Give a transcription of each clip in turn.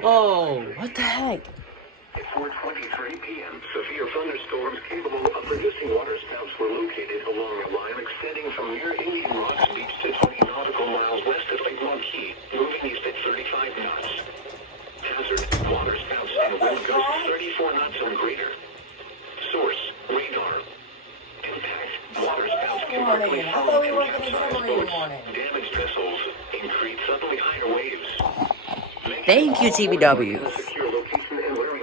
Whoa, what the heck? At 4:23 p.m., severe thunderstorms capable of producing waterspouts were located along a line extending from near Indian Rocks Beach to 20 nautical miles west of Lake Marquis, moving east at 35 knots. Hazard, waterspouts and wind gusts 34 knots or greater. Source, radar. Impact, waterspouts can quickly follow and capsize boats. Damaged vessels, increase suddenly higher waves. Thank you, TBW.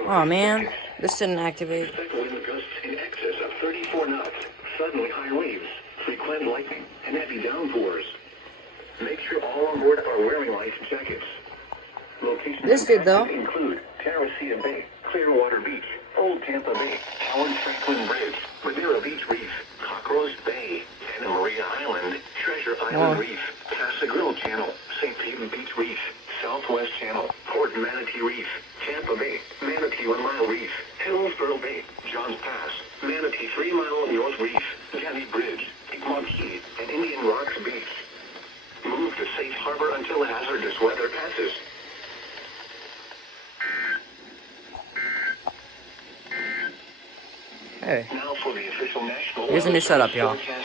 Oh man, this didn't activate. Expect wind gusts in excess of 34 knots, suddenly high waves, frequent lightning, and heavy downpours. Make sure all on board are wearing life jackets. Locations This did though. include Terracea Bay, Clearwater Beach, Old Tampa Bay, Howard Franklin Bridge, Madeira Beach Reef, Cockroach Bay, Santa Maria Island, Treasure Island Reef, Casa Grille Channel, St. Pete Beach Reef, Southwest Channel, Port Manatee Reef, Tampa Bay, Manatee 1 Mile Reef, Hillsborough Bay, Johns Pass, Manatee 3 Mile North Reef, Ganny Bridge, Marquis, and Indian Rocks Beach. Move to safe harbor until hazardous weather passes. Hey, Now for the official national here's a new setup, y'all. forecast